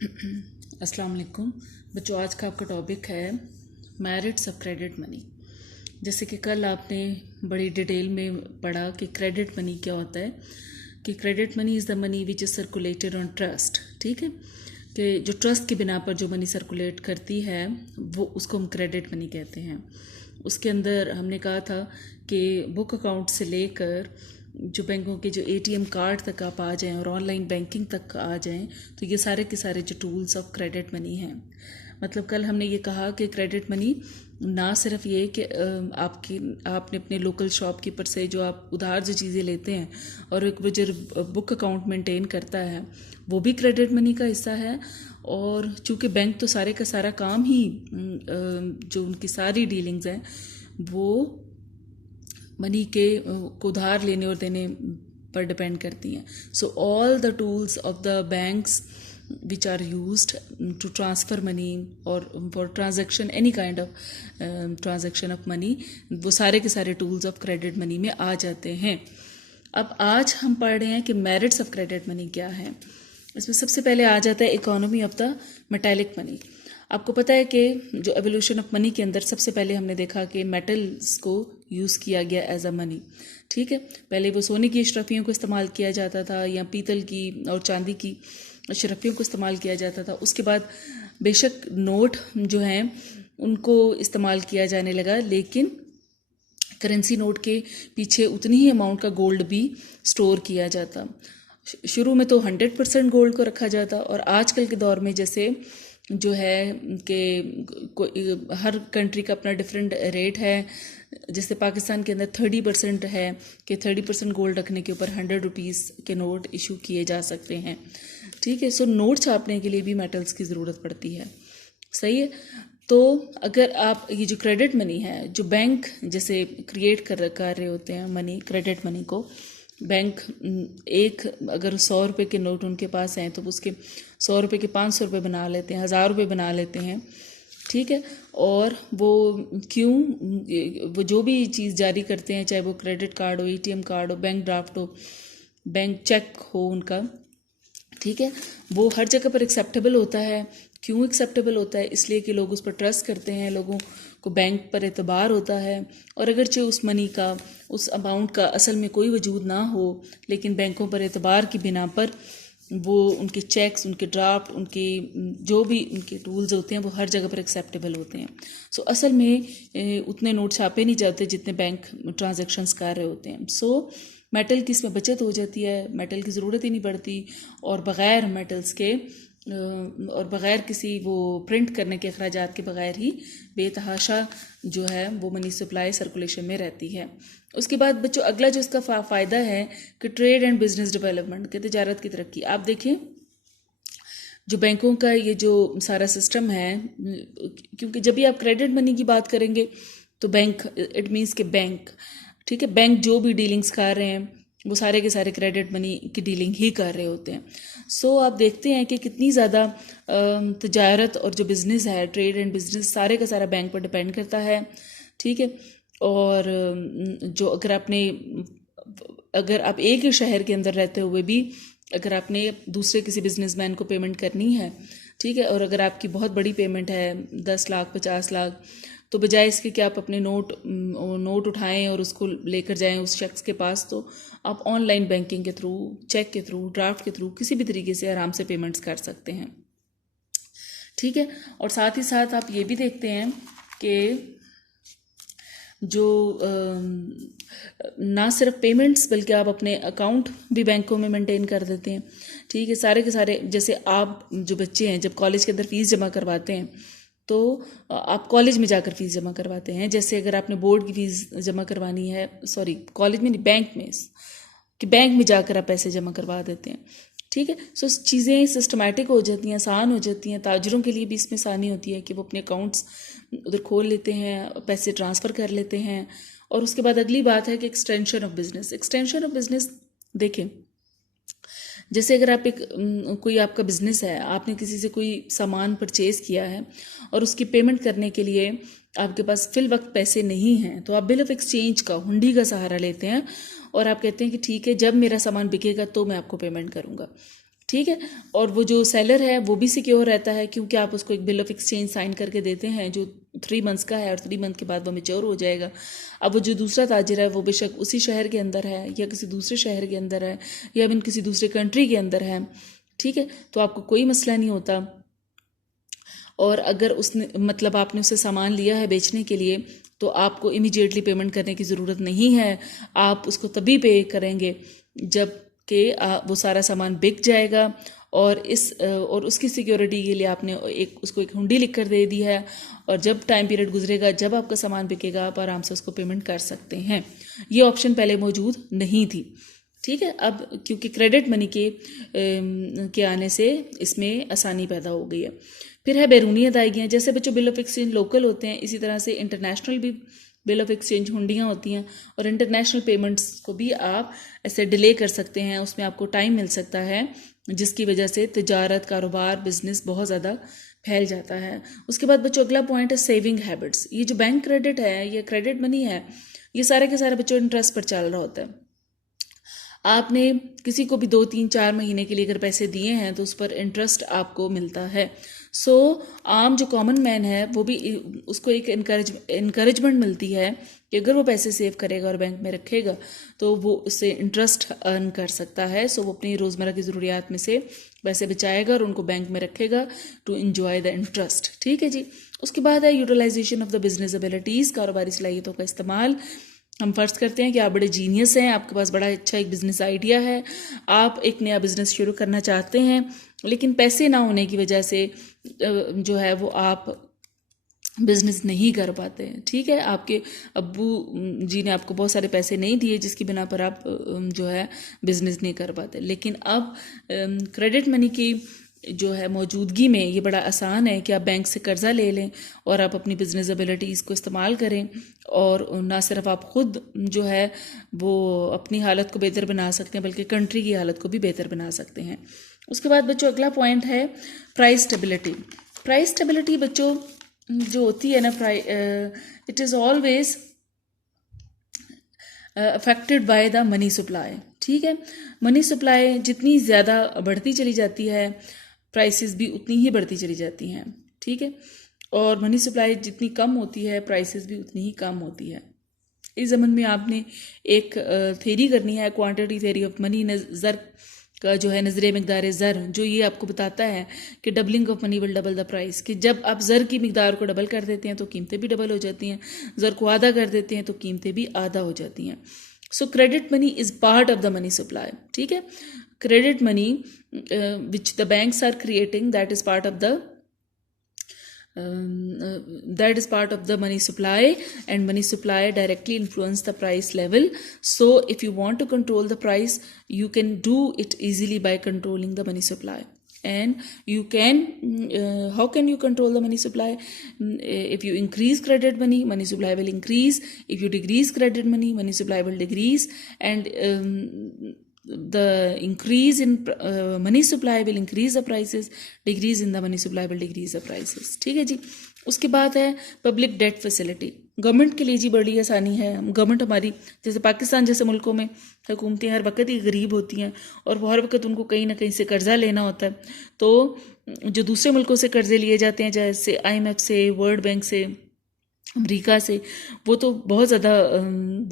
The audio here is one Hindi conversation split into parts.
अस्सलाम वालेकुम बच्चों। आज का आपका टॉपिक है मेरिट्स ऑफ क्रेडिट मनी। जैसे कि कल आपने बड़ी डिटेल में पढ़ा कि क्रेडिट मनी क्या होता है, कि credit money is the money which is circulated on trust. ठीक है, कि जो ट्रस्ट की बिना पर जो मनी सर्कुलेट करती है वो उसको हम क्रेडिट मनी कहते हैं। उसके अंदर हमने कहा था कि बुक अकाउंट से लेकर जो बैंकों के जो एटीएम कार्ड तक आप आ जाएं और ऑनलाइन बैंकिंग तक आ जाएं, तो ये सारे के सारे जो टूल्स ऑफ क्रेडिट मनी हैं। मतलब कल हमने ये कहा कि क्रेडिट मनी ना सिर्फ ये कि आपने अपने लोकल शॉपकीपर से जो आप उधार जो चीज़ें लेते हैं और एक वो जो बुक अकाउंट मेंटेन करता है वो भी क्रेडिट मनी का हिस्सा है। और चूँकि बैंक तो सारे का सारा काम ही जो उनकी सारी डीलिंग्स हैं वो मनी के को उधार लेने और देने पर डिपेंड करती हैं। So all the tools of the banks which are used to transfer money or for transaction any kind of transaction of money, वो सारे के सारे tools of credit money में आ जाते हैं। अब आज हम पढ़ रहे हैं कि merits of credit money क्या है। इसमें सबसे पहले आ जाता है economy of the metallic money। आपको पता है कि जो एवोल्यूशन ऑफ मनी के अंदर सबसे पहले हमने देखा कि मेटल्स को यूज़ किया गया एज अ मनी। ठीक है, पहले वो सोने की अशरफियों को इस्तेमाल किया जाता था या पीतल की और चांदी की अशरफियों को इस्तेमाल किया जाता था। उसके बाद बेशक नोट जो हैं उनको इस्तेमाल किया जाने लगा, लेकिन करेंसी नोट के पीछे उतनी ही अमाउंट का गोल्ड भी स्टोर किया जाता। शुरू में तो 100% गोल्ड को रखा जाता, और आजकल के दौर में जैसे जो है कि हर कंट्री का अपना डिफरेंट रेट है। जैसे पाकिस्तान के अंदर 30% है कि 30% गोल्ड रखने के ऊपर 100 रुपीज़ के नोट इशू किए जा सकते हैं। ठीक है, सो नोट छापने के लिए भी मेटल्स की ज़रूरत पड़ती है। सही है, तो अगर आप ये जो क्रेडिट मनी है जो बैंक जैसे क्रिएट कर रहे होते हैं मनी, क्रेडिट मनी को बैंक एक अगर 100 रुपये के नोट उनके पास हैं तो उसके 100 रुपये के 500 रुपये बना लेते हैं, 1000 रुपये बना लेते हैं। ठीक है, और वो क्यों, वो जो भी चीज़ जारी करते हैं चाहे वो क्रेडिट कार्ड हो, एटीएम कार्ड हो, बैंक ड्राफ्ट हो, बैंक चेक हो उनका, ठीक है, वो हर जगह पर एक्सेप्टेबल होता है। क्यों एक्सेप्टेबल होता है? इसलिए कि लोग उस पर ट्रस्ट करते हैं, लोगों को बैंक पर एतबार होता है। और अगरचे उस मनी का, उस अमाउंट का असल में कोई वजूद ना हो, लेकिन बैंकों पर एतबार की बिना पर वो उनके चेक्स, उनके ड्राफ्ट, उनके जो भी उनके टूल्स होते हैं वो हर जगह पर एक्सेप्टेबल होते हैं। सो असल में उतने नोट छापे नहीं जाते जितने बैंक ट्रांजेक्शन्स कर रहे होते हैं। सो मेटल की इसमें बचत हो जाती है, मेटल की ज़रूरत ही नहीं पड़ती, और बग़ैर मेटल्स के और बग़ैर किसी वो प्रिंट करने के अखराजात के बग़ैर ही बेतहाशा जो है वो मनी सप्लाई सर्कुलेशन में रहती है। उसके बाद बच्चों अगला जो इसका फ़ायदा है कि ट्रेड एंड बिजनेस डेवलपमेंट, के तजारत की तरक्की। आप देखें जो बैंकों का ये जो सारा सिस्टम है, क्योंकि जब भी आप क्रेडिट मनी की बात करेंगे तो बैंक, इट मीन्स के बैंक, ठीक है, बैंक जो भी डीलिंग्स कर रहे हैं वो सारे के सारे क्रेडिट मनी की डीलिंग ही कर रहे होते हैं। सो आप देखते हैं कि कितनी ज़्यादा तजारत और जो बिज़नेस है, ट्रेड एंड बिज़नेस, सारे का सारा बैंक पर डिपेंड करता है। ठीक है, और जो अगर आप एक ही शहर के अंदर रहते हुए भी अगर आपने दूसरे किसी बिजनेसमैन को पेमेंट करनी है, ठीक है, और अगर आपकी बहुत बड़ी पेमेंट है 10 लाख 50 लाख, तो बजाय इसके कि आप अपने नोट उठाएं और उसको लेकर जाएं उस शख्स के पास, तो आप ऑनलाइन बैंकिंग के थ्रू, चेक के थ्रू, ड्राफ्ट के थ्रू किसी भी तरीके से आराम से पेमेंट्स कर सकते हैं। ठीक है, और साथ ही साथ आप ये भी देखते हैं कि जो ना सिर्फ पेमेंट्स बल्कि आप अपने अकाउंट भी बैंकों में मेंटेन कर देते हैं। ठीक है, सारे के सारे, जैसे आप जो बच्चे हैं जब कॉलेज के अंदर फ़ीस जमा करवाते हैं तो आप कॉलेज में जाकर फ़ीस जमा करवाते हैं। जैसे अगर आपने बोर्ड की फ़ीस जमा करवानी है, सॉरी कॉलेज में नहीं, बैंक में, कि बैंक में जाकर आप पैसे जमा करवा देते हैं। ठीक है, सो चीज़ें सिस्टमेटिक हो जाती हैं, आसान हो जाती हैं। ताजरों के लिए भी इसमें आसानी होती है कि वो अपने अकाउंट्स उधर खोल लेते हैं, पैसे ट्रांसफ़र कर लेते हैं। और उसके बाद अगली बात है कि extension of business. Extension of business देखें, जैसे अगर आप कोई आपका बिज़नेस है, आपने किसी से कोई सामान परचेज़ किया है और उसकी पेमेंट करने के लिए आपके पास फिल वक्त पैसे नहीं हैं, तो आप बिल ऑफ एक्सचेंज का, हुंडी का सहारा लेते हैं और आप कहते हैं कि ठीक है, जब मेरा सामान बिकेगा तो मैं आपको पेमेंट करूँगा। ठीक है। और वो जो सेलर है वो भी सिक्योर रहता है, क्योंकि आप उसको एक बिल ऑफ एक्सचेंज साइन करके देते हैं जो 3 मंथ्स का है, और 3 मंथ के बाद वो मेच्योर हो जाएगा। अब वो जो दूसरा ताजिर है वो बेशक उसी शहर के अंदर है या किसी दूसरे शहर के अंदर है या इवन किसी दूसरे कंट्री के अंदर है, ठीक है, तो आपको कोई मसला नहीं होता। और अगर उसने मतलब आपने उससे सामान लिया है बेचने के लिए, तो आपको इमीडिएटली पेमेंट करने की ज़रूरत नहीं है। आप उसको तभी पे करेंगे जब कि वो सारा सामान बिक जाएगा, और उसकी सिक्योरिटी के लिए आपने उसको एक हुंडी लिख कर दे दी है, और जब टाइम पीरियड गुजरेगा, जब आपका सामान बिकेगा, आप आराम से उसको पेमेंट कर सकते हैं। ये ऑप्शन पहले मौजूद नहीं थी, ठीक है। अब क्योंकि क्रेडिट मनी के आने से इसमें आसानी पैदा हो गई है। फिर है बैरूनी अदायगियाँ। जैसे बच्चों बिल ऑफ एक्सचेंज लोकल होते हैं, इसी तरह से इंटरनेशनल भी बिल ऑफ एक्सचेंज हुंडियाँ होती हैं, और इंटरनेशनल पेमेंट्स को भी आप ऐसे डिले कर सकते हैं, उसमें आपको टाइम मिल सकता है, जिसकी वजह से तिजारत, कारोबार, बिजनेस बहुत ज़्यादा फैल जाता है। उसके बाद बच्चों अगला पॉइंट है सेविंग हैबिट्स। ये जो बैंक क्रेडिट है, ये क्रेडिट मनी है, ये सारे के सारे बच्चों इंटरेस्ट पर चल रहा होता है। आपने किसी को भी 2-3-4 महीने के लिए अगर पैसे दिए हैं तो उस पर इंटरेस्ट आपको मिलता है। सो आम जो कॉमन मैन है वो भी उसको एक इनकरेजमेंट मिलती है कि अगर वो पैसे सेव करेगा और बैंक में रखेगा तो वो उससे इंटरेस्ट अर्न कर सकता है। सो वो अपनी रोज़मर्रा की ज़रूरियात में से पैसे बचाएगा और उनको बैंक में रखेगा टू इन्जॉय द इंटरेस्ट, ठीक है जी। उसके बाद है utilization of the business abilities, कारोबारी सलाहियतों का इस्तेमाल। हम फर्ज करते हैं कि आप बड़े जीनियस हैं, आपके पास बड़ा अच्छा एक बिज़नेस आइडिया है, आप एक नया बिज़नेस शुरू करना चाहते हैं, लेकिन पैसे ना होने की वजह से जो है वो आप बिज़नेस नहीं कर पाते हैं, ठीक है। आपके अब्बू जी ने आपको बहुत सारे पैसे नहीं दिए जिसकी बिना पर आप जो है बिज़नेस नहीं कर पाते। लेकिन अब क्रेडिट मनी की जो है मौजूदगी में ये बड़ा आसान है कि आप बैंक से कर्ज़ा ले लें और आप अपनी बिज़नेस एबिलिटीज़ को इस्तेमाल करें, और ना सिर्फ आप ख़ुद जो है वो अपनी हालत को बेहतर बना सकते हैं बल्कि कंट्री की हालत को भी बेहतर बना सकते हैं। उसके बाद बच्चों अगला पॉइंट है प्राइस स्टेबिलिटी। प्राइस स्टेबिलिटी बच्चों जो होती है ना, it is always affected by the money supply, ठीक है। मनी सप्लाई जितनी ज़्यादा बढ़ती चली जाती है, प्राइसेस भी उतनी ही बढ़ती चली जाती हैं, ठीक है। और मनी सप्लाई जितनी कम होती है, प्राइसेस भी उतनी ही कम होती है। इस ज़माने में आपने एक थेरी करनी है, क्वांटिटी थेरी ऑफ मनी, ज़र का जो है नज़रिया मकदार ज़र, जो ये आपको बताता है कि doubling of money will double the price, कि जब आप ज़र की मकदार को डबल कर देते हैं तो कीमतें भी डबल हो जाती हैं, ज़र को आधा कर देते हैं तो कीमतें भी आधा हो जाती हैं। सो credit money is part of the money supply, ठीक है। Credit money which the banks are creating, that is part of the money supply, and money supply directly influence the price level. So if you want to control the price, you can do it easily by controlling the money supply. And you can how can you control the money supply? If you increase credit money, money supply will increase. If you decrease credit money, money supply will decrease. And the increase in money supply will increase the prices, decrease in the money supply will decrease the prices, ठीक है जी। उसके बाद है पब्लिक डेट फैसिलिटी। गवर्नमेंट के लिए जी बड़ी आसानी है। गवर्नमेंट हमारी, जैसे पाकिस्तान जैसे मुल्कों में हुकूमतें हर वक्त ही गरीब होती हैं और हर वक्त उनको कहीं ना कहीं से कर्जा लेना होता है, तो जो दूसरे मुल्कों से कर्जे लिए जाते हैं, जैसे IMF से, वर्ल्ड बैंक से, अमेरिका से, वो तो बहुत ज़्यादा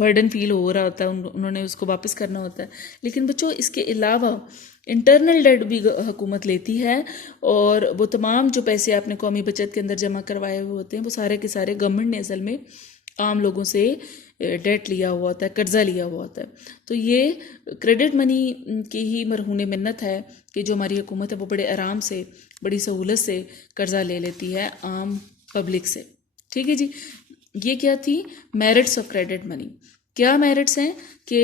बर्डन फील हो रहा होता है, उन्होंने उसको वापस करना होता है। लेकिन बच्चों इसके अलावा इंटरनल डेट भी हुकूमत लेती है, और वो तमाम जो पैसे आपने कौमी बचत के अंदर जमा करवाए हुए होते हैं वो सारे के सारे गवर्नमेंट ने असल में आम लोगों से डेट लिया हुआ होता है, कर्जा लिया हुआ होता है। तो ये क्रेडिट मनी की ही मरहून मिन्नत है कि जो हमारी हुकूमत है वो बड़े आराम से, बड़ी सहूलत से कर्जा ले लेती है आम पब्लिक से, ठीक है जी। ये क्या थी मेरिट्स ऑफ क्रेडिट मनी। क्या मेरिट्स हैं कि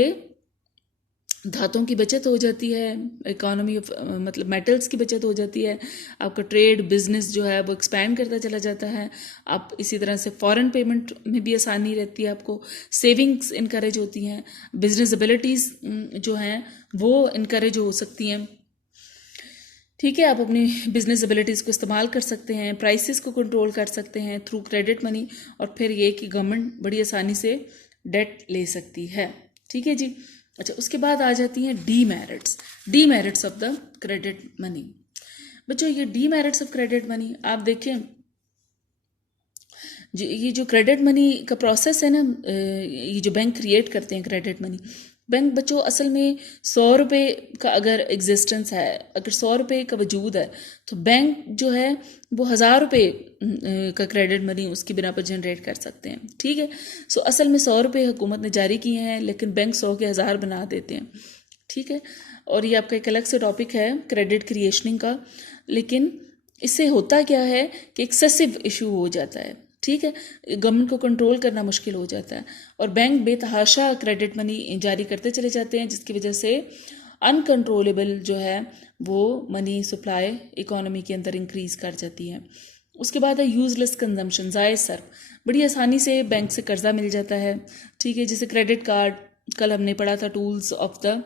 धातों की बचत हो जाती है, इकोनॉमी ऑफ मतलब मेटल्स की बचत हो जाती है, आपका ट्रेड बिजनेस जो है वो एक्सपैंड करता चला जाता है, आप इसी तरह से फॉरेन पेमेंट में भी आसानी रहती है, आपको सेविंग्स इनकरेज होती हैं, बिजनेस एबिलिटीज़ जो हैं वो इनकरेज हो सकती हैं, ठीक है। आप अपनी बिजनेस एबिलिटीज़ को इस्तेमाल कर सकते हैं, प्राइसेस को कंट्रोल कर सकते हैं थ्रू क्रेडिट मनी, और फिर ये कि गवर्नमेंट बड़ी आसानी से डेट ले सकती है, ठीक है जी। अच्छा, उसके बाद आ जाती हैं demerits of the credit money. बच्चों ये डीमेरिट्स ऑफ क्रेडिट मनी आप देखें, ये जो क्रेडिट मनी का प्रोसेस है ना, ये जो बैंक क्रिएट करते हैं क्रेडिट मनी, बैंक बच्चों असल में 100 रुपये का अगर एग्जिस्टेंस है, अगर 100 रुपये का वजूद है, तो बैंक जो है वो 1000 रुपये का क्रेडिट मनी उसकी बिना पर जनरेट कर सकते हैं। ठीक है, सो असल में 100 रुपये हुकूमत ने जारी किए हैं, लेकिन बैंक 100 के 1000 बना देते हैं। ठीक है, और ये आपका एक अलग से टॉपिक है क्रेडिट क्रिएशनिंग का। लेकिन इससे होता क्या है कि एक्सेसिव इशू हो जाता है। ठीक है, गवर्नमेंट को कंट्रोल करना मुश्किल हो जाता है और बैंक बेतहाशा क्रेडिट मनी जारी करते चले जाते हैं, जिसकी वजह से अनकंट्रोलेबल जो है वो मनी सप्लाई इकोनॉमी के अंदर इंक्रीज कर जाती है। उसके बाद है यूजलेस कंजम्पशन, जायज़ सर्फ। बड़ी आसानी से बैंक से कर्जा मिल जाता है। ठीक है, जैसे क्रेडिट कार्ड, कल हमने पढ़ा था tools of the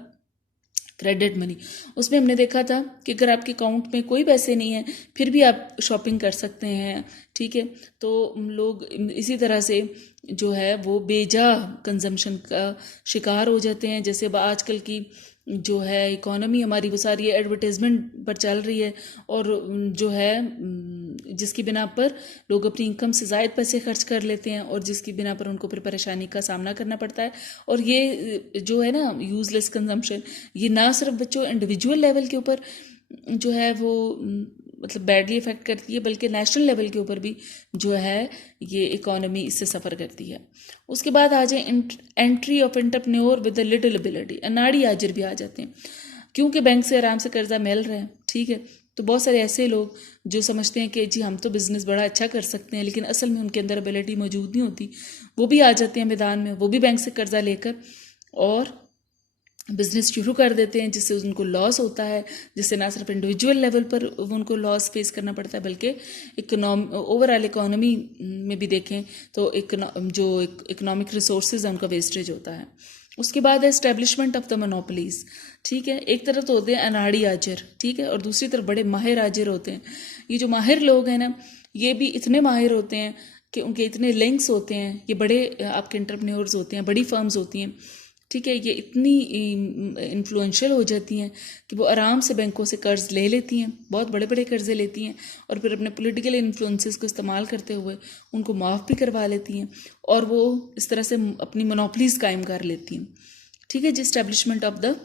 credit money, उसमें हमने देखा था कि अगर आपके अकाउंट में कोई पैसे नहीं है फिर भी आप शॉपिंग कर सकते हैं। ठीक है, तो लोग इसी तरह से जो है वो बेजा कंजम्पशन का शिकार हो जाते हैं। जैसे आजकल की जो है इकोनॉमी हमारी वो सारी एडवर्टाइजमेंट पर चल रही है, और जो है जिसकी बिना पर लोग अपनी इनकम से ज़ायद पैसे खर्च कर लेते हैं, और जिसकी बिना पर उनको फिर परेशानी का सामना करना पड़ता है। और ये जो है ना यूज़लेस कंजम्पशन, ये ना सिर्फ बच्चों इंडिविजुअल लेवल के ऊपर जो है वो मतलब बैडली इफेक्ट करती है, बल्कि नेशनल लेवल के ऊपर भी जो है ये इकोनॉमी इससे सफ़र करती है। उसके बाद आ जाए entry of entrepreneur with the little ability, अनाड़ी आजिर भी आ जाते हैं, क्योंकि बैंक से आराम से कर्जा मिल रहा है। ठीक है, तो बहुत सारे ऐसे लोग जो समझते हैं कि जी हम तो बिज़नेस बड़ा अच्छा कर सकते हैं, लेकिन असल में उनके अंदर एबिलिटी मौजूद नहीं होती, वो भी आ जाते हैं मैदान में, वो भी बैंक से कर्जा लेकर और बिज़नेस शुरू कर देते हैं, जिससे उनको लॉस होता है, जिससे ना सिर्फ इंडिविजुअल लेवल पर उनको लॉस फेस करना पड़ता है, बल्कि ओवरऑल इकोनॉमी में भी देखें तो जो इकोनॉमिक रिसोर्सेज है उनका वेस्टेज होता है। उसके बाद है एस्टेब्लिशमेंट ऑफ द मोनोपोलीज। ठीक है, एक तरफ तो होते हैं अनाड़ी आजिर, ठीक है, और दूसरी तरफ बड़े माहिर आजिर होते हैं। ये जो माहिर लोग हैं ना, ये भी इतने माहिर होते हैं कि उनके इतने लिंक्स होते हैं, ये बड़े आपके एंटरप्रेन्योर्स होते हैं, बड़ी फर्म्स होती हैं। ठीक है, ये इतनी इन्फ्लुएंशियल हो जाती हैं कि वो आराम से बैंकों से कर्ज ले लेती हैं, बहुत बड़े बड़े कर्जे लेती हैं, और फिर अपने पॉलिटिकल इन्फ्लुएंसेस को इस्तेमाल करते हुए उनको माफ़ भी करवा लेती हैं, और वो इस तरह से अपनी मोनोपलीज कायम कर लेती हैं। ठीक है जी, एस्टेब्लिशमेंट ऑफ द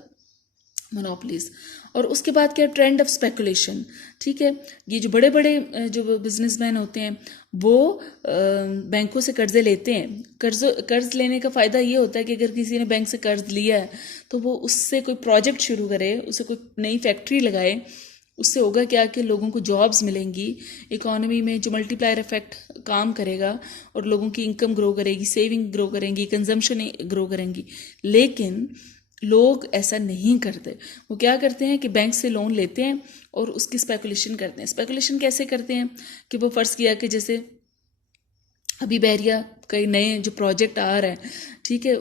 मोनोपलीज। और उसके बाद क्या, ट्रेंड ऑफ स्पेकुलेशन। ठीक है, ये जो बड़े बड़े जो बिजनेसमैन होते हैं वो बैंकों से कर्जे लेते हैं। कर्ज लेने का फ़ायदा ये होता है कि अगर किसी ने बैंक से कर्ज लिया है तो वो उससे कोई प्रोजेक्ट शुरू करे, उससे कोई नई फैक्ट्री लगाए, उससे होगा क्या कि लोगों को जॉब्स मिलेंगी, इकोनॉमी में जो मल्टीप्लायर इफेक्ट काम करेगा, और लोगों की इनकम ग्रो करेगी, सेविंग ग्रो करेंगी, कंजम्पशन ग्रो करेंगी। लेकिन लोग ऐसा नहीं करते। वो क्या करते हैं कि बैंक से लोन लेते हैं और उसकी स्पेकुलेशन करते हैं। स्पेकुलेशन कैसे करते हैं कि वो फ़र्ज़ किया कि जैसे अभी बैरिया कई नए जो प्रोजेक्ट आ रहे हैं, ठीक है,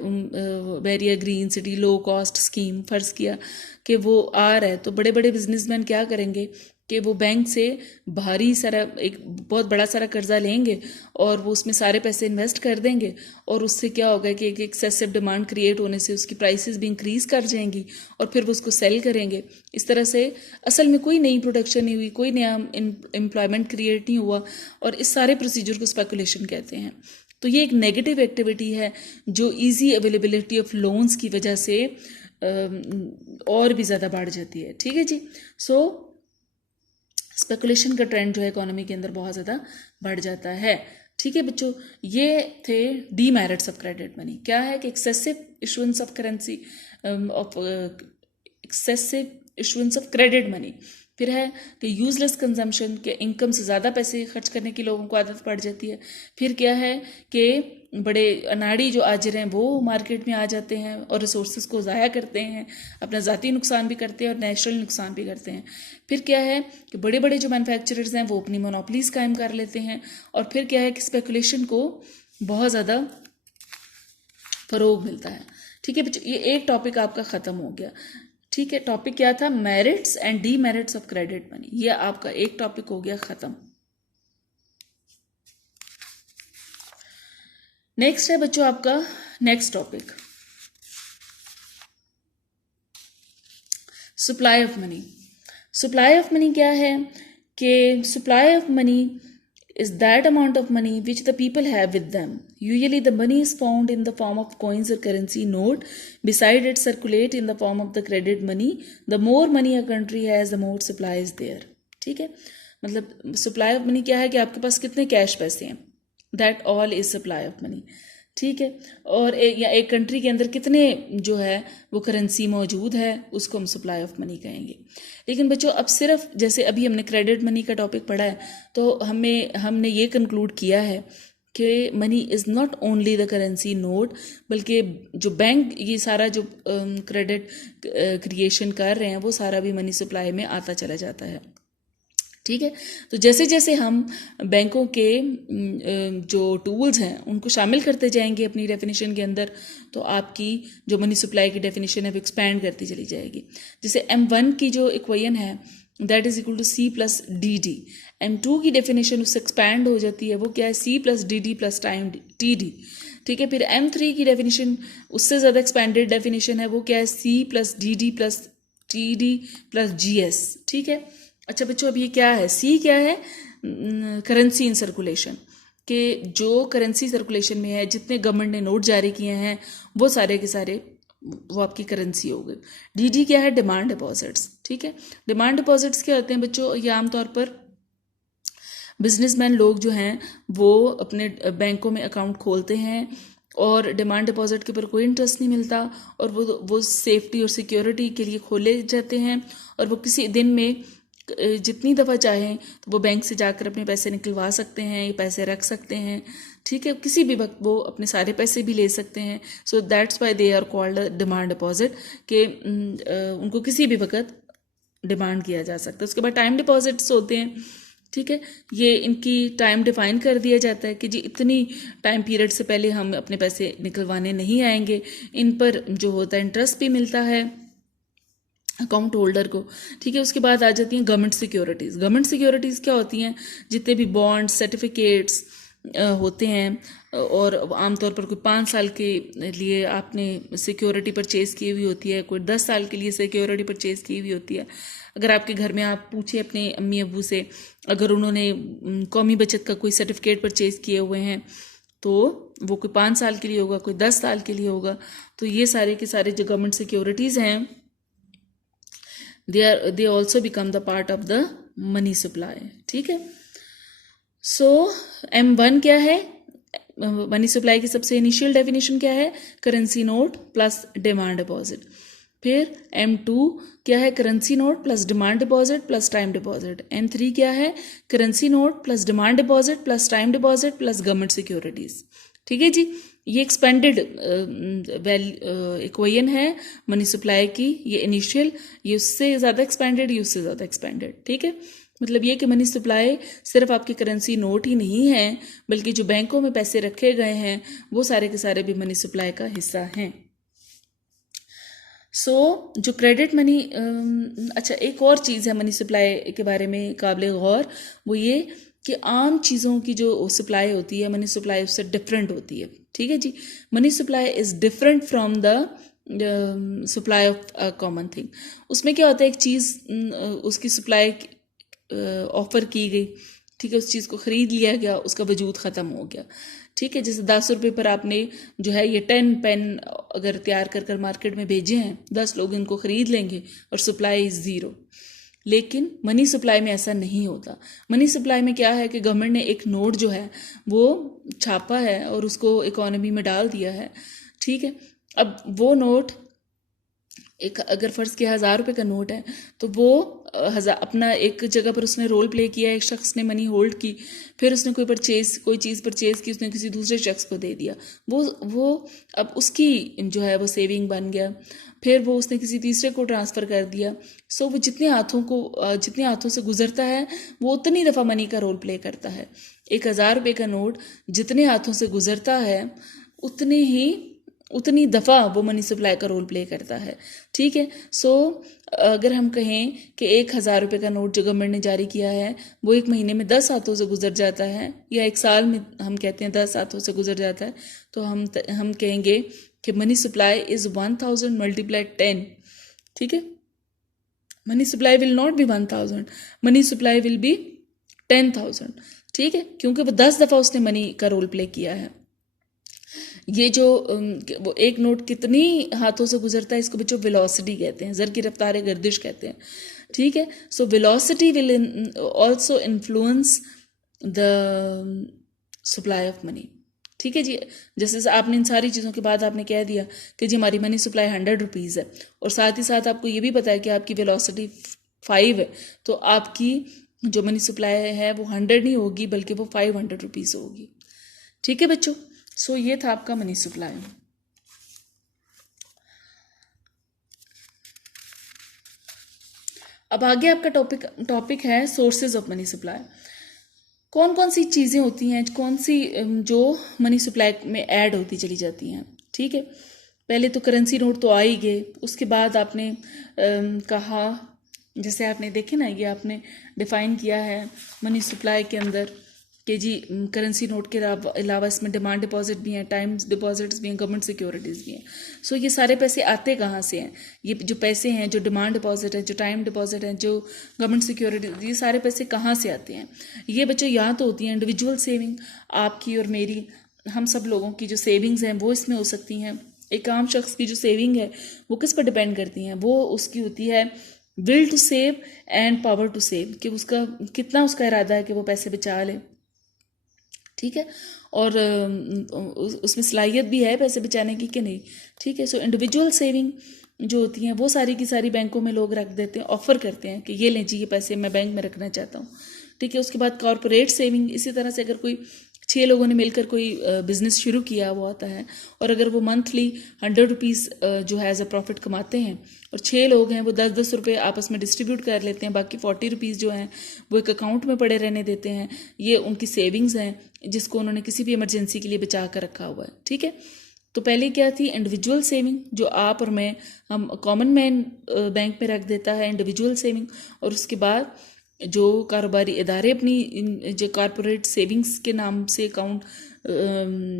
Bairiya green city low cost scheme, फ़र्ज़ किया कि वो आ रहा है, तो बड़े बड़े बिजनेसमैन क्या करेंगे कि वो बैंक से भारी सारा एक बहुत बड़ा सारा कर्जा लेंगे और वो उसमें सारे पैसे इन्वेस्ट कर देंगे, और उससे क्या होगा कि एक एक्सेसिव डिमांड क्रिएट होने से उसकी प्राइसेस भी इंक्रीज़ कर जाएंगी, और फिर वो उसको सेल करेंगे। इस तरह से असल में कोई नई प्रोडक्शन नहीं हुई, कोई नया एम्प्लॉयमेंट क्रिएट नहीं हुआ, और इस सारे प्रोसीजर को स्पेकुलेशन कहते हैं। तो ये एक नेगेटिव एक्टिविटी है जो इजी अवेलेबिलिटी ऑफ लोन्स की वजह से और भी ज़्यादा बढ़ जाती है। ठीक है जी, सो स्पेकुलेशन का ट्रेंड जो है इकोनॉमी के अंदर बहुत ज़्यादा बढ़ जाता है। ठीक है बच्चों, ये थे डीमेरिट्स ऑफ क्रेडिट मनी। क्या है कि excessive issuance of currency of excessive issuance of credit money. फिर है कि यूजलेस कंजम्पशन, के इनकम से ज़्यादा पैसे खर्च करने की लोगों को आदत पड़ जाती है। फिर क्या है कि बड़े अनाड़ी जो आजिर हैं वो मार्केट में आ जाते हैं और रिसोर्सेज को ज़ाया करते हैं, अपना ज़ाती नुकसान भी करते हैं और नेशनल नुकसान भी करते हैं। फिर क्या है कि बड़े बड़े जो मैन्युफैक्चरर्स हैं वो अपनी मोनोपलीज कायम कर लेते हैं, और फिर क्या है कि स्पेकुलेशन को बहुत ज़्यादा फ़रोग मिलता है। ठीक है बच्चों, ये एक टॉपिक आपका ख़त्म हो गया। ठीक है, टॉपिक क्या था, merits and demerits of credit money. ये आपका एक टॉपिक हो गया ख़त्म। नेक्स्ट है बच्चों आपका next topic, supply of money. Supply of money क्या है कि supply of money is that amount of money which the people have with them. Usually the money is found in the form of coins or currency note. Beside it circulate in the form of the credit money. The more money a country has, the more supply is there. ठीक है, मतलब सप्लाई ऑफ मनी क्या है कि आपके पास कितने कैश पैसे हैं, that all is supply of money. ठीक है, और या एक कंट्री के अंदर कितने जो है वो करेंसी मौजूद है, उसको हम सप्लाई ऑफ मनी कहेंगे। लेकिन बच्चों अब सिर्फ जैसे अभी हमने क्रेडिट मनी का टॉपिक पढ़ा है, तो हमने ये कंक्लूड किया है कि money is not only the currency note, बल्कि जो बैंक ये सारा जो क्रेडिट क्रिएशन कर रहे हैं वो सारा भी मनी सप्लाई में आता चला जाता है। ठीक है, तो जैसे जैसे हम बैंकों के जो टूल्स हैं उनको शामिल करते जाएंगे अपनी डेफिनेशन के अंदर, तो आपकी जो मनी सप्लाई की डेफिनेशन है वो एक्सपैंड करती चली जाएगी। जैसे M1 की जो इक्वेशन है that is equal to C plus DD, M2 की डेफिनेशन उससे एक्सपैंड हो जाती है, वो क्या है C plus DD plus time TD। ठीक है, फिर M3 की डेफिनेशन उससे ज़्यादा एक्सपैंडेड डेफिनेशन है, वो क्या है C plus DD plus TD plus GS। ठीक है, अच्छा बच्चों अब ये क्या है, सी क्या है, करेंसी इन सर्कुलेशन, कि जो करेंसी सर्कुलेशन में है, जितने गवर्नमेंट ने नोट जारी किए हैं वो सारे के सारे वो आपकी करेंसी हो गई। डीडी क्या है, डिमांड डिपॉजिट्स। ठीक है, डिमांड डिपॉजिट्स क्या होते हैं बच्चों, ये आमतौर पर बिजनेसमैन लोग जो हैं वो अपने बैंकों में अकाउंट खोलते हैं और डिमांड डिपॉजिट के ऊपर कोई इंटरेस्ट नहीं मिलता, और वो सेफ्टी और सिक्योरिटी के लिए खोले जाते हैं, और वो किसी दिन में जितनी दफ़ा चाहें तो वो बैंक से जाकर अपने पैसे निकलवा सकते हैं, ये पैसे रख सकते हैं। ठीक है, किसी भी वक्त वो अपने सारे पैसे भी ले सकते हैं। So that's why they are called demand deposit, कि उनको किसी भी वक्त डिमांड किया जा सकता है। उसके बाद टाइम डिपॉजिट्स होते हैं। ठीक है, ये इनकी टाइम डिफाइन कर दिया जाता है कि जी इतनी टाइम पीरियड से पहले हम अपने पैसे निकलवाने नहीं आएंगे। इन पर जो होता है इंटरेस्ट भी मिलता है अकाउंट होल्डर को। ठीक है, उसके बाद आ जाती हैं गवर्नमेंट सिक्योरिटीज़। गवर्नमेंट सिक्योरिटीज़ क्या होती हैं, जितने भी बॉन्ड्स सर्टिफिकेट्स होते हैं, और आमतौर पर कोई 5 साल के लिए आपने सिक्योरिटी परचेज़ की हुई होती है, कोई 10 साल के लिए सिक्योरिटी परचेज़ की हुई होती है। अगर आपके घर में आप पूछे अपने अम्मी अबू से, अगर उन्होंने कौमी बचत का कोई सर्टिफिकेट परचेज़ किए हुए हैं तो वो कोई 5 साल के लिए होगा, कोई 10 साल के लिए होगा। तो ये सारे के सारे जो गवर्नमेंट सिक्योरिटीज़ हैं they also become the part of the money supply। ठीक है, सो M1 क्या है, मनी सप्लाई की सबसे इनिशियल डेफिनेशन क्या है, currency note plus demand deposit. फिर M2 क्या है, currency note plus demand deposit plus time deposit. M3 क्या है, currency note plus demand deposit plus time deposit plus government securities. ठीक है जी, ये एक्सपेंडेड इक्वेशन है मनी सप्लाई की, ये इनिशियल, ये उससे ज़्यादा एक्सपेंडेड, ये उससे ज़्यादा एक्सपेंडेड। ठीक है, मतलब ये कि मनी सप्लाई सिर्फ आपकी करेंसी नोट ही नहीं है, बल्कि जो बैंकों में पैसे रखे गए हैं वो सारे के सारे भी मनी सप्लाई का हिस्सा हैं। सो जो क्रेडिट मनी, अच्छा एक और चीज़ है मनी सप्लाई के बारे में काबिल गौर, वो ये कि आम चीज़ों की जो सप्लाई होती है मनी सप्लाई उससे डिफरेंट होती है। ठीक है जी, money supply is different from the supply of common thing. उसमें क्या होता है, एक चीज़ उसकी सप्लाई ऑफर की गई, ठीक है, उस चीज़ को ख़रीद लिया गया, उसका वजूद ख़त्म हो गया। ठीक है, जैसे 10 रुपये पर आपने जो है ये 10 पेन अगर तैयार कर कर मार्केट में भेजे हैं, 10 लोग इनको ख़रीद लेंगे और सप्लाई इज़ ज़ीरो। लेकिन मनी सप्लाई में ऐसा नहीं होता। मनी सप्लाई में क्या है कि गवर्नमेंट ने एक नोट जो है वो छापा है और उसको इकोनॉमी में डाल दिया है। ठीक है, अब वो नोट एक अगर फ़र्ज़ किया 1000 रुपये का नोट है तो वो अपना एक जगह पर उसने रोल प्ले किया, एक शख्स ने मनी होल्ड की, फिर उसने कोई चीज़ परचेज़ की, उसने किसी दूसरे शख्स को दे दिया, वो अब उसकी जो है वो सेविंग बन गया, फिर वो उसने किसी तीसरे को ट्रांसफ़र कर दिया। सो वो जितने हाथों से गुजरता है वो उतनी दफ़ा मनी का रोल प्ले करता है। एक 1000 रुपये का नोट जितने हाथों से गुजरता है उतनी दफ़ा वो मनी सप्लाई का रोल प्ले करता है। ठीक है, सो अगर हम कहें कि 1000 रुपये का नोट जो गवर्नमेंट ने जारी किया है वो एक महीने में 10 हाथों से गुजर जाता है, या एक साल में हम कहते हैं 10 हाथों से गुजर जाता है, तो हम कहेंगे कि मनी सप्लाई इज़ 1000 मल्टीप्लाई 10। ठीक है, money supply will not be 1000, money supply will be 10,000, ठीक है, क्योंकि वो 10 दफ़ा उसने मनी का रोल प्ले किया है। ये जो वो एक नोट कितनी हाथों से गुजरता है, इसको बच्चों वेलोसिटी कहते हैं, ज़र की रफ्तार गर्दिश कहते हैं, ठीक है। So velocity will also influence the supply of money, ठीक है जी। जैसे आपने इन सारी चीज़ों के बाद आपने कह दिया कि जी हमारी मनी सप्लाई 100 रुपीज़ है, और साथ ही साथ आपको ये भी पता है कि आपकी वेलोसिटी 5 है, तो आपकी जो मनी सप्लाई है वो 100 नहीं होगी बल्कि वो 500 रुपीज़ होगी, ठीक है बच्चों। सो ये था आपका मनी सप्लाई। अब आगे आपका टॉपिक है सोर्सेज ऑफ मनी सप्लाई। कौन कौन सी चीज़ें होती हैं, कौन सी जो मनी सप्लाई में ऐड होती चली जाती हैं, ठीक है। पहले तो करेंसी नोट तो आ ही गए, उसके बाद आपने कहा, जैसे आपने देखे ना, ये आपने डिफाइन किया है मनी सप्लाई के अंदर कि जी करेंसी नोट के अलावा इसमें डिमांड डिपॉजिट भी हैं, टाइम डिपॉजिट्स भी हैं, गवर्नमेंट सिक्योरिटीज़ भी हैं। सो ये सारे पैसे आते कहाँ से हैं? ये जो पैसे हैं, जो डिमांड डिपॉजिट है, जो टाइम डिपॉजिट है, जो गवर्नमेंट सिक्योरिटीज, ये सारे पैसे कहाँ से आते हैं? ये बच्चों यहाँ तो होती हैं इंडिविजुअल सेविंग, आपकी और मेरी, हम सब लोगों की जो सेविंग्स हैं वो इसमें हो सकती हैं। एक आम शख्स की जो सेविंग है वो किस पर डिपेंड करती हैं? वो उसकी होती है will to save and power to save, कि उसका कितना उसका इरादा है कि वो पैसे बचा ले, ठीक है, और उसमें सलाहियत भी है पैसे बचाने की कि नहीं, ठीक है। सो इंडिविजुअल सेविंग जो होती हैं वो सारी की सारी बैंकों में लोग रख देते हैं, ऑफर करते हैं कि ये लें जी, ये पैसे मैं बैंक में रखना चाहता हूँ, ठीक है। उसके बाद कॉरपोरेट सेविंग, इसी तरह से अगर कोई 6 लोगों ने मिलकर कोई बिजनेस शुरू किया हुआ होता है, और अगर वो मंथली 100 रुपीज़ जो है एज अ प्रॉफिट कमाते हैं, और 6 लोग हैं वो 10-10 रुपये आपस में डिस्ट्रीब्यूट कर लेते हैं, बाकी 40 रुपीज़ जो हैं वो एक अकाउंट में पड़े रहने देते हैं, ये उनकी सेविंग्स हैं जिसको उन्होंने किसी भी इमरजेंसी के लिए बचा कर रखा हुआ है, ठीक है। तो पहले क्या थी? इंडिविजुअल सेविंग, जो आप और मैं, हम कॉमन मैन बैंक में रख देता है इंडिविजुअल सेविंग, और उसके बाद जो कारोबारी इदारे अपनी जो कॉरपोरेट सेविंग्स के नाम से अकाउंट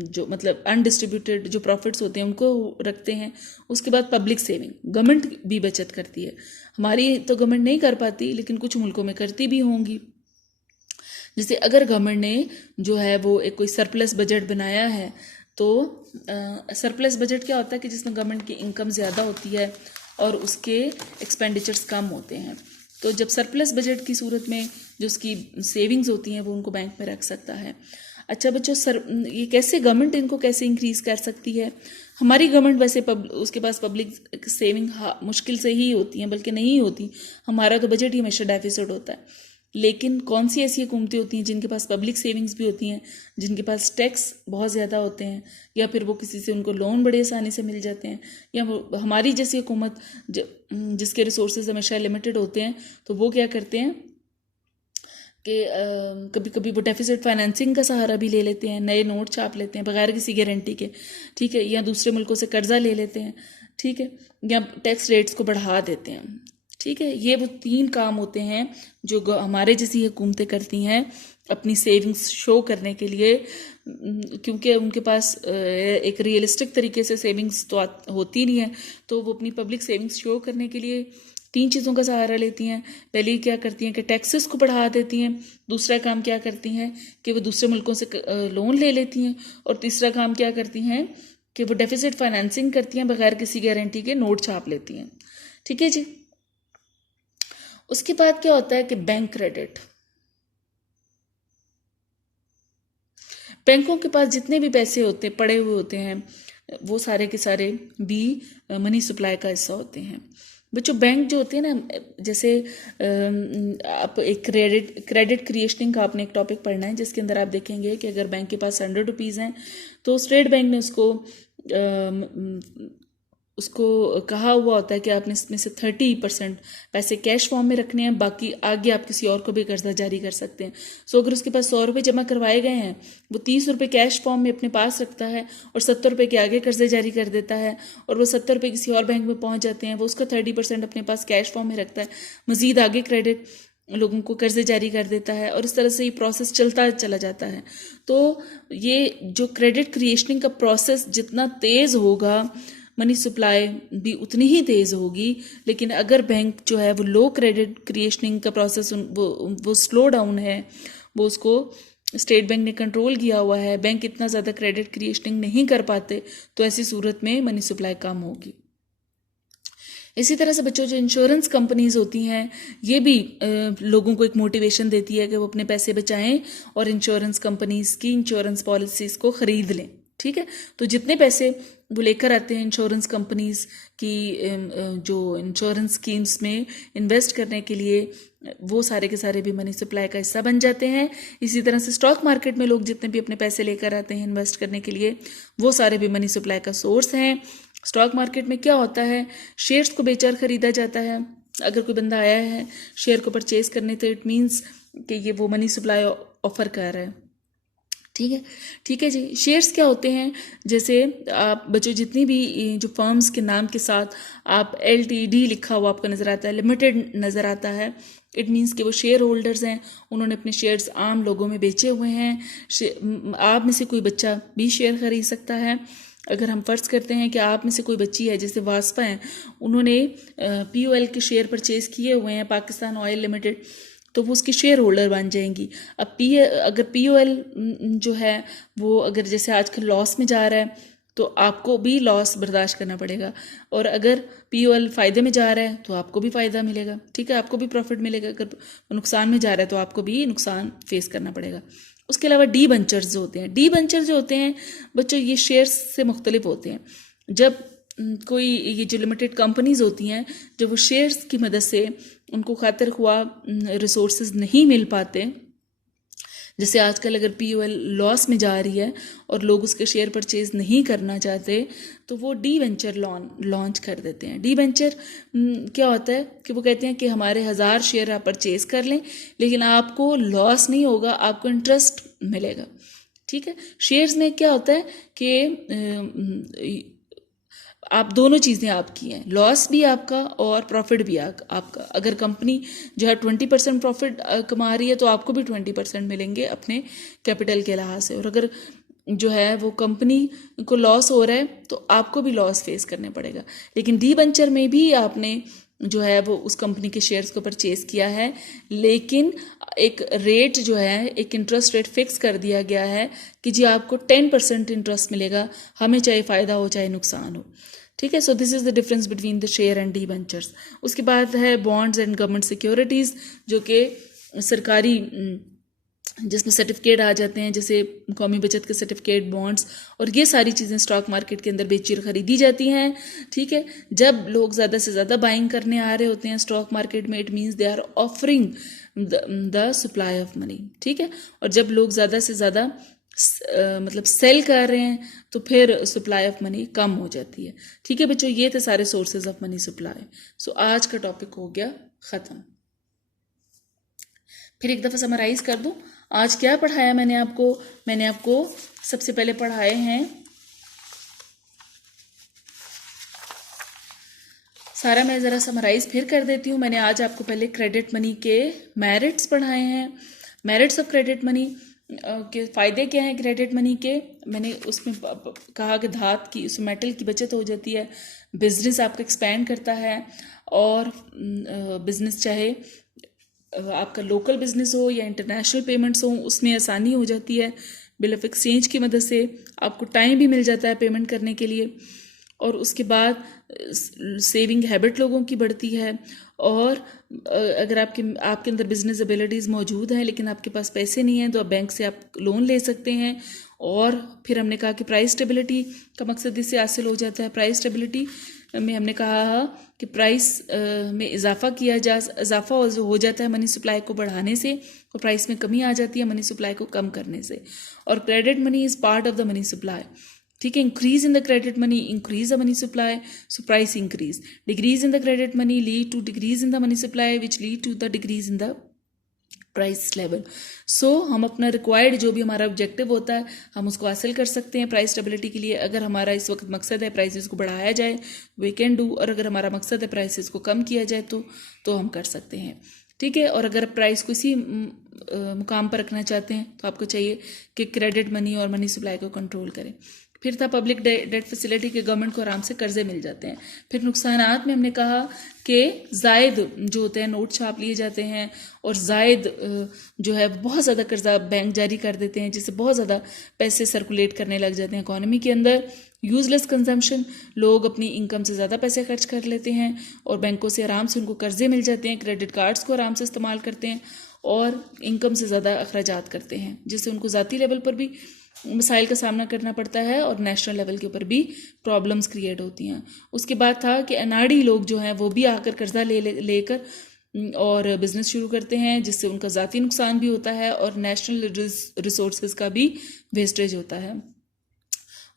जो मतलब अनडिस्ट्रीब्यूटेड जो प्रॉफिट्स होते हैं उनको रखते हैं। उसके बाद पब्लिक सेविंग, गवर्नमेंट भी बचत करती है, हमारी तो गवर्नमेंट नहीं कर पाती लेकिन कुछ मुल्कों में करती भी होंगी। जैसे अगर गवर्नमेंट ने जो है वो एक कोई सरप्लस बजट बनाया है, तो सरप्लस बजट क्या होता है कि जिसमें गवर्नमेंट की इनकम ज़्यादा होती है और उसके एक्सपेंडिचर्स कम होते हैं। तो जब सरप्लस बजट की सूरत में जो उसकी सेविंग्स होती हैं वो उनको बैंक में रख सकता है। अच्छा बच्चों, ये कैसे गवर्नमेंट इनको कैसे इंक्रीज़ कर सकती है? हमारी गवर्नमेंट वैसे उसके पास पब्लिक सेविंग मुश्किल से ही होती हैं, बल्कि नहीं होती, हमारा तो बजट ही हमेशा डेफिसिट होता है। लेकिन कौन सी ऐसी हुकूमतें होती हैं जिनके पास पब्लिक सेविंग्स भी होती हैं, जिनके पास टैक्स बहुत ज़्यादा होते हैं, या फिर वो किसी से उनको लोन बड़े आसानी से मिल जाते हैं, या हमारी जैसी हुकूमत जिसके रिसोर्सेज हमेशा लिमिटेड होते हैं, तो वो क्या करते हैं कि कभी कभी वो डेफिसिट फाइनेंसिंग का सहारा भी ले लेते हैं, नए नोट छाप लेते हैं बगैर किसी गारंटी के, ठीक है, या दूसरे मुल्कों से कर्जा ले लेते हैं, ठीक है, या टैक्स रेट्स को बढ़ा देते हैं, ठीक है। ये वो 3 काम होते हैं जो हमारे जैसी हुकूमतें करती हैं अपनी सेविंग्स शो करने के लिए, क्योंकि उनके पास एक रियलिस्टिक तरीके से सेविंग्स तो होती नहीं है, तो वो अपनी पब्लिक सेविंग्स शो करने के लिए 3 चीज़ों का सहारा लेती हैं। पहली क्या करती हैं कि टैक्सेस को बढ़ा देती हैं, दूसरा काम क्या करती हैं कि वो दूसरे मुल्कों से लोन ले लेती हैं, और तीसरा काम क्या करती हैं कि वो डेफिसिट फाइनेंसिंग करती हैं, बगैर किसी गारंटी के नोट छाप लेती हैं, ठीक है जी। उसके बाद क्या होता है कि बैंक क्रेडिट, बैंकों के पास जितने भी पैसे होते पड़े हुए होते हैं वो सारे के सारे भी मनी सप्लाई का हिस्सा होते हैं। बच्चों बैंक जो होते हैं ना, जैसे आप एक क्रेडिट क्रिएशनिंग का आपने एक टॉपिक पढ़ना है जिसके अंदर आप देखेंगे कि अगर बैंक के पास 100 रुपीज़ हैं तो स्टेट बैंक ने उसको कहा हुआ होता है कि आपने इसमें से 30% पैसे कैश फॉर्म में रखने हैं, बाकी आगे आप किसी और को भी कर्जा जारी कर सकते हैं। सो अगर उसके पास 100 रुपये जमा करवाए गए हैं, वो 30 रुपये कैश फॉर्म में अपने पास रखता है और 70 रुपये के आगे कर्जे जारी कर देता है, और वो 70 रुपये किसी और बैंक में पहुंच जाते हैं, वो उसका 30% अपने पास कैश फॉर्म में रखता है, मजीद आगे क्रेडिट लोगों को कर्जे जारी कर देता है, और इस तरह से ये प्रोसेस चलता चला जाता है। तो ये जो क्रेडिट क्रिएशनिंग का प्रोसेस जितना तेज़ होगा मनी सप्लाई भी उतनी ही तेज़ होगी। लेकिन अगर बैंक जो है वो लो क्रेडिट क्रिएशनिंग का प्रोसेस वो स्लो डाउन है, वो उसको स्टेट बैंक ने कंट्रोल किया हुआ है, बैंक इतना ज़्यादा क्रेडिट क्रिएशनिंग नहीं कर पाते, तो ऐसी सूरत में मनी सप्लाई कम होगी। इसी तरह से बच्चों जो इंश्योरेंस कंपनीज होती हैं ये भी लोगों को एक मोटिवेशन देती है कि वो अपने पैसे बचाएं और इंश्योरेंस कंपनीज की इंश्योरेंस पॉलिसीज़ को ख़रीद लें। ठीक है, तो जितने पैसे वो लेकर आते हैं इंश्योरेंस कंपनीज की जो इंश्योरेंस स्कीम्स में इन्वेस्ट करने के लिए, वो सारे के सारे भी मनी सप्लाई का हिस्सा बन जाते हैं। इसी तरह से स्टॉक मार्केट में लोग जितने भी अपने पैसे लेकर आते हैं इन्वेस्ट करने के लिए, वो सारे भी मनी सप्लाई का सोर्स हैं। स्टॉक मार्केट में क्या होता है, शेयर्स को बेचा और ख़रीदा जाता है। अगर कोई बंदा आया है शेयर को परचेज करने, तो इट मीन्स कि ये वो मनी सप्लाई ऑफर कर रहा है। ठीक है जी। शेयर्स क्या होते हैं, जैसे आप बच्चों जितनी भी जो फर्म्स के नाम के साथ आप LTD लिखा हुआ आपको नज़र आता है, लिमिटेड नज़र आता है, इट मीन्स कि वो शेयर होल्डर्स हैं, उन्होंने अपने शेयर्स आम लोगों में बेचे हुए हैं। आप में से कोई बच्चा भी शेयर खरीद सकता है। अगर हम फ़र्ज़ करते हैं कि आप में से कोई बच्ची है जैसे वास्पा हैं, उन्होंने POL के शेयर परचेज़ किए हुए हैं पाकिस्तान ऑयल लिमिटेड, तो वो उसकी शेयर होल्डर बन जाएंगी। अब अगर POL जो है वो अगर जैसे आजकल लॉस में जा रहा है तो आपको भी लॉस बर्दाश्त करना पड़ेगा, और अगर POL फ़ायदे में जा रहा है तो आपको भी फ़ायदा मिलेगा। ठीक है, आपको भी प्रॉफिट मिलेगा। अगर नुकसान में जा रहा है तो आपको भी नुकसान फेस करना पड़ेगा। उसके अलावा डिबेंचर्स जो होते हैं, डिबेंचर जो होते हैं बच्चों ये शेयर्स से मुख्तलिफ होते हैं। जब कोई ये जो लिमिटेड कंपनीज होती हैं, जब वो शेयर्स की मदद से उनको खातिर हुआ रिसोर्सेज नहीं मिल पाते, जैसे आजकल अगर POL लॉस में जा रही है और लोग उसके शेयर परचेज नहीं करना चाहते, तो वो डिवेंचर लॉन्च कर देते हैं। डिवेंचर क्या होता है कि वो कहते हैं कि हमारे 1000 शेयर आप परचेज कर लें, लेकिन आपको लॉस नहीं होगा, आपको इंटरेस्ट मिलेगा। ठीक है, शेयर्स में क्या होता है कि आप दोनों चीज़ें आपकी हैं, लॉस भी आपका और प्रॉफिट भी आपका। अगर कंपनी जो है 20% प्रॉफिट कमा रही है तो आपको भी 20% मिलेंगे अपने कैपिटल के लिहाज से, और अगर जो है वो कंपनी को लॉस हो रहा है तो आपको भी लॉस फेस करने पड़ेगा। लेकिन डिबेंचर में भी आपने जो है वो उस कंपनी के शेयर्स को परचेज किया है, लेकिन एक रेट जो है, एक इंटरेस्ट रेट फिक्स कर दिया गया है कि जी आपको 10% इंटरेस्ट मिलेगा, हमें चाहे फ़ायदा हो चाहे नुकसान हो। ठीक है, so this is the difference between the share and debentures. उसके बाद है बॉन्ड्स एंड गवर्नमेंट सिक्योरिटीज़, जो कि सरकारी जिसमें सर्टिफिकेट आ जाते हैं, जैसे कौमी बचत के सर्टिफिकेट, बॉन्ड्स, और ये सारी चीज़ें स्टॉक मार्केट के अंदर बेची और ख़रीदी जाती हैं। ठीक है, जब लोग ज़्यादा से ज़्यादा बाइंग करने आ रहे होते हैं स्टॉक मार्केट में, it means they are offering the supply of money. ठीक है, और जब लोग ज़्यादा से ज़्यादा मतलब सेल कर रहे हैं तो फिर सप्लाई ऑफ मनी कम हो जाती है। ठीक है बच्चों, ये थे सारे सोर्सेज ऑफ मनी सप्लाई। सो आज का टॉपिक हो गया ख़त्म। फिर एक दफ़ा समराइज कर दूं, आज क्या पढ़ाया मैंने आपको सबसे पहले पढ़ाए हैं, सारा मैं ज़रा समराइज फिर कर देती हूँ। मैंने आज आपको पहले क्रेडिट मनी के मेरिट्स पढ़ाए हैं, मेरिट्स ऑफ क्रेडिट मनी के फ़ायदे क्या हैं क्रेडिट मनी के। मैंने उसमें कहा कि धात की, उस मेटल की बचत हो जाती है, बिजनेस आपका एक्सपैंड करता है, और बिजनेस चाहे आपका लोकल बिजनेस हो या इंटरनेशनल पेमेंट्स हो, उसमें आसानी हो जाती है। बिल ऑफ एक्सचेंज की मदद से आपको टाइम भी मिल जाता है पेमेंट करने के लिए, और उसके बाद सेविंग हैबिट लोगों की बढ़ती है। और अगर आपके अंदर बिजनेस एबिलिटीज़ मौजूद हैं लेकिन आपके पास पैसे नहीं हैं, तो आप बैंक से आप लोन ले सकते हैं। और फिर हमने कहा कि प्राइस स्टेबिलिटी का मकसद इससे हासिल हो जाता है। प्राइस स्टेबिलिटी में हमने कहा कि प्राइस में इजाफा हो जाता है मनी सप्लाई को बढ़ाने से, और प्राइस में कमी आ जाती है मनी सप्लाई को कम करने से। और credit money is part of the money supply. ठीक है, increase in the credit money increase the money supply, so price increase. Decrease in the credit money lead to decrease in the money supply which lead to the decrease in the price level. So हम अपना रिक्वायर्ड जो भी हमारा ऑब्जेक्टिव होता है हम उसको हासिल कर सकते हैं प्राइस स्टेबिलिटी के लिए। अगर हमारा इस वक्त मकसद है प्राइसेस को बढ़ाया जाए, वी कैन डू, और अगर हमारा मकसद है प्राइसेस को कम किया जाए तो हम कर सकते हैं। ठीक है, और अगर प्राइस को इसी मुकाम पर रखना चाहते हैं तो आपको चाहिए कि क्रेडिट मनी और मनी सप्लाई को कंट्रोल करें। फिर था पब्लिक डेट फैसिलिटी के गवर्नमेंट को आराम से कर्जे मिल जाते हैं। फिर नुकसानात में हमने कहा कि जायद जो होते हैं नोट छाप लिए जाते हैं और जायद जो है बहुत ज़्यादा कर्जा बैंक जारी कर देते हैं, जिससे बहुत ज़्यादा पैसे सर्कुलेट करने लग जाते हैं इकोनॉमी के अंदर। यूजलेस कंजम्पशन, लोग अपनी इनकम से ज़्यादा पैसे खर्च कर लेते हैं और बैंकों से आराम से उनको कर्जे मिल जाते हैं, क्रेडिट कार्ड्स को आराम से इस्तेमाल करते हैं और इनकम से ज़्यादा अखराजात करते हैं, जिससे उनको ज़ाती लेवल पर भी मसाइल का सामना करना पड़ता है और नेशनल लेवल के ऊपर भी प्रॉब्लम्स क्रिएट होती हैं। उसके बाद था कि अनाड़ी लोग जो हैं वो भी आकर कर्जा लेकर और बिज़नेस शुरू करते हैं, जिससे उनका ज़ाती नुकसान भी होता है और नेशनल रिसोर्सेज का भी वेस्टेज होता है।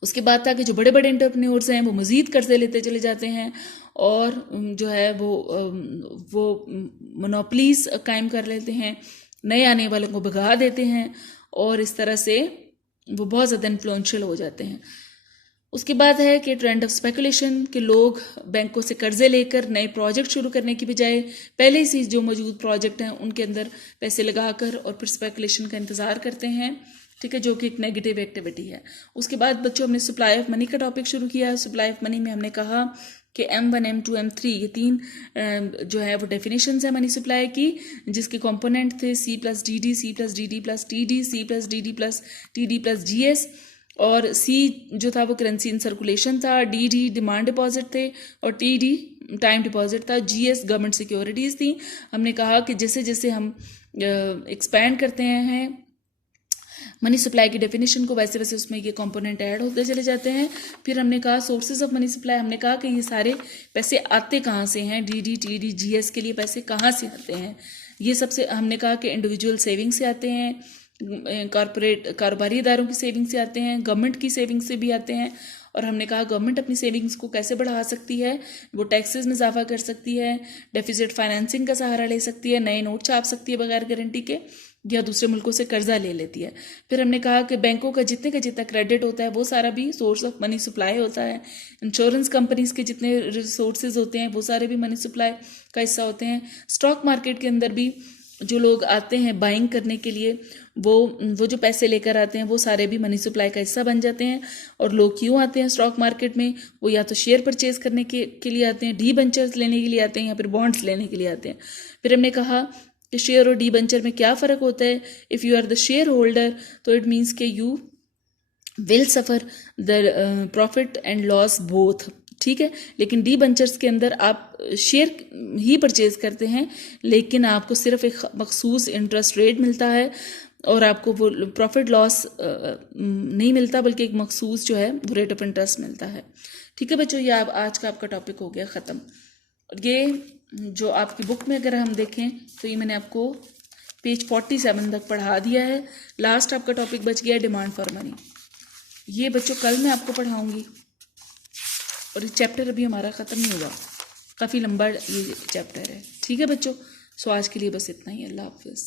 उसके बाद था कि जो बड़े बड़े एंटरप्रेन्योर्स हैं वो मज़ीद कर्जे लेते चले जाते हैं और जो है वो मोनोपलीज कायम कर लेते हैं, नए आने वालों को भगा देते हैं और इस तरह से वो बहुत ज़्यादा इन्फ्लुएंशियल हो जाते हैं। उसके बाद है कि ट्रेंड ऑफ स्पेकुलेशन, कि लोग बैंकों से कर्जे लेकर नए प्रोजेक्ट शुरू करने की बजाय पहले से जो मौजूद प्रोजेक्ट हैं उनके अंदर पैसे लगाकर और फिर स्पेकुलेशन का इंतज़ार करते हैं, ठीक है, जो कि एक नेगेटिव एक्टिविटी है। उसके बाद बच्चों हमने सप्लाई ऑफ मनी का टॉपिक शुरू किया। सप्लाई ऑफ मनी में हमने कहा कि M1, M2, M3 ये 3 जो है वो डेफिनेशंस है मनी सप्लाई की, जिसके कंपोनेंट थे C+DD, C+DD+TD, C+DD+TD+GS और C जो था वो करेंसी इन सर्कुलेशन था, DD डिमांड डिपॉजिट थे और TD टाइम डिपॉजिट था, GS गवर्नमेंट सिक्योरिटीज़ थी। हमने कहा कि जैसे जैसे हम एक्सपैंड करते हैं मनी सप्लाई की डेफिनेशन को, वैसे वैसे उसमें ये कंपोनेंट ऐड होते चले जाते हैं। फिर हमने कहा सोर्सेज ऑफ मनी सप्लाई, हमने कहा कि ये सारे पैसे आते कहाँ से हैं, DD, TD, GS के लिए पैसे कहाँ से आते हैं। ये सबसे हमने कहा कि इंडिविजुअल सेविंग से आते हैं, कारोबारी इदारों की सेविंग से आते हैं, गवर्नमेंट की सेविंग से भी आते हैं। और हमने कहा गवर्नमेंट अपनी सेविंग्स को कैसे बढ़ा सकती है, वो टैक्सेस में इजाफा कर सकती है, डेफिसिट फाइनेंसिंग का सहारा ले सकती है, नए नोट छाप सकती है बगैर गारंटी के, या दूसरे मुल्कों से कर्जा ले लेती है। फिर हमने कहा कि बैंकों का जितना क्रेडिट होता है वो सारा भी सोर्स ऑफ मनी सप्लाई होता है। इंश्योरेंस कंपनीज के जितने रिसोर्सेज होते हैं वो सारे भी मनी सप्लाई का हिस्सा होते हैं। स्टॉक मार्केट के अंदर भी जो लोग आते हैं बाइंग करने के लिए, वो जो पैसे लेकर आते हैं वो सारे भी मनी सप्लाई का हिस्सा बन जाते हैं। और लोग क्यों आते हैं स्टॉक मार्केट में, वो या तो शेयर परचेज करने के लिए आते हैं, डिबेंचर्स लेने के लिए आते हैं, या फिर बॉन्ड्स लेने के लिए आते हैं। फिर हमने कहा कि शेयर और डिबेंचर में क्या फ़र्क होता है। If you are the share holder तो इट मीन्स के you will suffer the profit and loss both, ठीक है। लेकिन डिबेंचर्स के अंदर आप शेयर ही परचेज करते हैं, लेकिन आपको सिर्फ एक मखसूस इंटरेस्ट रेट मिलता है और आपको वो प्रॉफिट लॉस नहीं मिलता, बल्कि एक मखसूस जो है वो रेट ऑफ इंटरेस्ट मिलता है, ठीक है बच्चों। ये आज का आपका टॉपिक हो गया ख़त्म। और ये जो आपकी बुक में अगर हम देखें तो ये मैंने आपको पेज 47 तक पढ़ा दिया है। लास्ट आपका टॉपिक बच गया डिमांड फॉर मनी। ये बच्चों कल मैं आपको पढ़ाऊंगी और ये चैप्टर अभी हमारा ख़त्म नहीं हुआ, काफ़ी लंबा ये चैप्टर है, ठीक है बच्चों। सो आज के लिए बस इतना ही। अल्लाह हाफिज़।